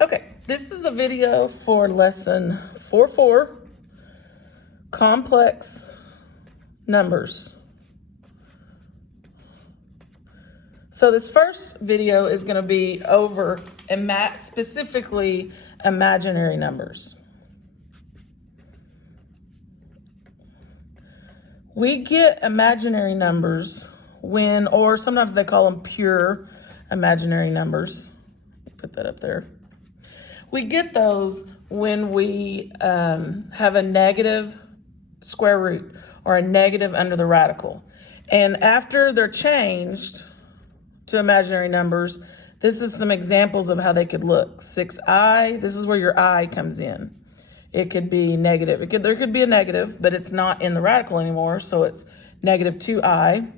Okay, this is a video for lesson 4.4, complex numbers. So this first video is going to be over specifically imaginary numbers. We get imaginary numbers when, or sometimes they call them pure imaginary numbers. Put that up there. We get those when we have a negative square root or a negative under the radical. And after they're changed to imaginary numbers, this is some examples of how they could look. 6i, this is where your I comes in. It could be negative. There could be a negative, but it's not in the radical anymore, so it's negative 2i.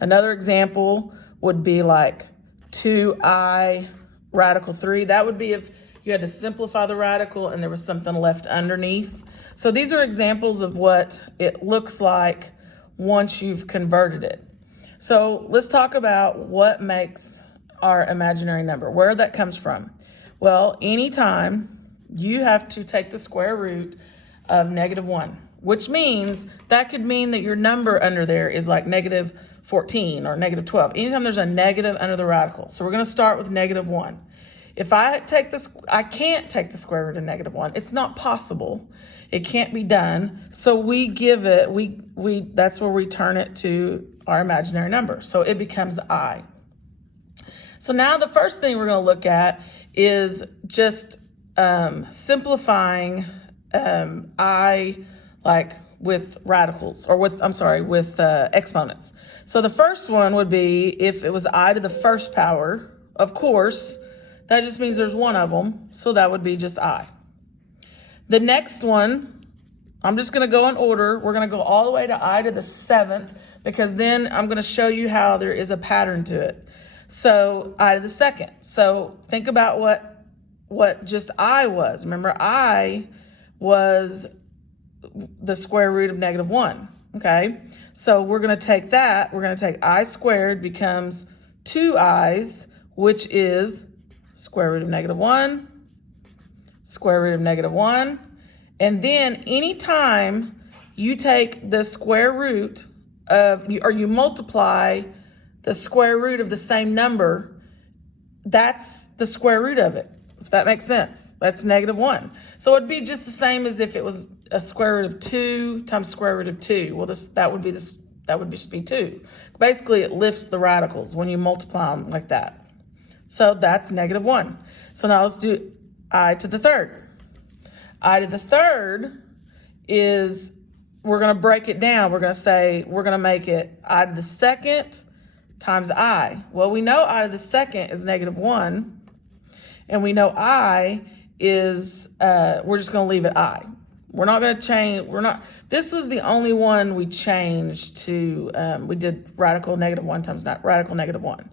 Another example would be like 2i radical 3. That would be if you had to simplify the radical and there was something left underneath. So these are examples of what it looks like once you've converted it. So let's talk about what makes our imaginary number, where that comes from. Well, anytime you have to take the square root of -1, which means that could mean that your number under there is like -14 or -12. Anytime there's a negative under the radical. So we're going to start with -1. If I take this, I can't take the square root of -1. It's not possible. It can't be done. So we give it, that's where we turn it to our imaginary number. So it becomes I. So now the first thing we're going to look at is just simplifying I like with radicals, or with exponents. So the first one would be if it was I to the first power. Of course, that just means there's one of them, so that would be just I. The next one, I'm just going to go in order. We're going to go all the way to I to the 7th, because then I'm going to show you how there is a pattern to it. So I to the 2nd. So think about what just I was. Remember, I was the square root of -1. Okay, so we're going to take that. We're going to take I squared becomes 2i's, which is square root of -1, square root of -1. And then anytime you take the square root of, or you multiply the square root of the same number, that's the square root of it, if that makes sense. That's -1. So it'd be just the same as if it was a square root of 2 times square root of 2. Well, that would just be 2. Basically, it lifts the radicals when you multiply them like that. So that's -1. So now let's do I to the 3rd. I to the 3rd is, we're going to break it down. We're going to make it I to the 2nd times I. Well, we know I to the 2nd is -1, and we know I is, we're just going to leave it I. We're not going to change, this was the only one we changed to, we did radical -1 times radical -1.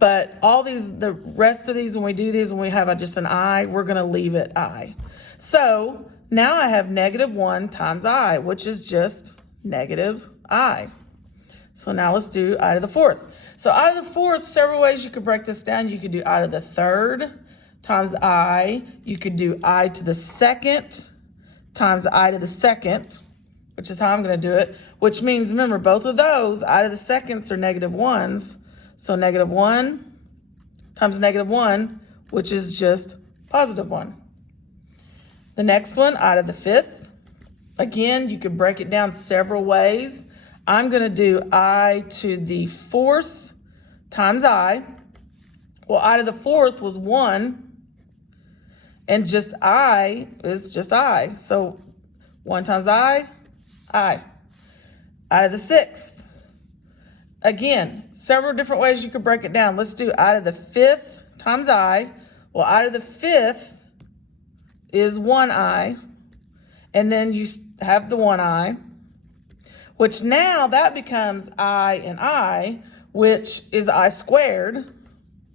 But all these, the rest of these, when we do these, when we have just an I, we're going to leave it I. So now I have -1 times I, which is just -I. So now let's do I to the 4th. So I to the 4th, several ways you could break this down. You could do I to the 3rd times I. You could do I to the 2nd times I to the 2nd, which is how I'm going to do it, which means, remember, both of those, I to the 2nds are -1s. So -1 times -1, which is just +1. The next one, I to the 5th. Again, you could break it down several ways. I'm going to do I to the 4th times I. Well, I to the 4th was 1, and just I is just I. So 1 times I. I to the 6th. Again, several different ways you could break it down. Let's do I to the 5th times I. Well, I to the 5th is 1i, and then you have the 1i, which now that becomes I and I, which is I squared.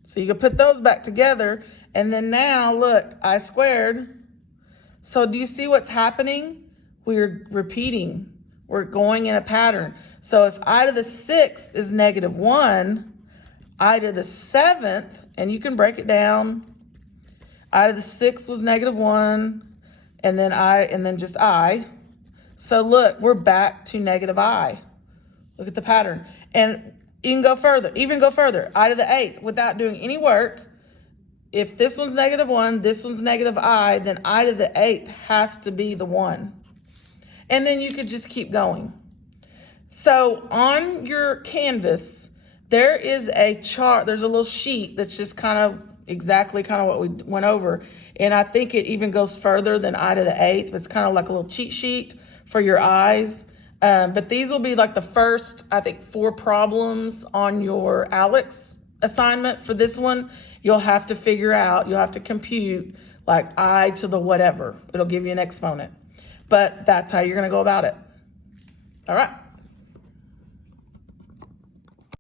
So you can put those back together, and then now look, I squared. So do you see what's happening? We're repeating. We're going in a pattern. So if I to the 6th is -1, I to the 7th, and you can break it down, I to the 6th was -1, and then just I. So look, we're back to negative I. Look at the pattern. And you can go further, even go further. I to the 8th, without doing any work, if this one's -1, this one's negative I, then I to the 8th has to be the 1. And then you could just keep going. So on your canvas, there is a chart, there's a little sheet that's just kind of exactly what we went over. And I think it even goes further than I to the 8th. It's kind of like a little cheat sheet for your eyes. But these will be like the first, I think, 4 problems on your ALEKS assignment for this one. You'll have to figure out, you'll have to compute like I to the whatever. It'll give you an exponent. But that's how you're going to go about it. All right.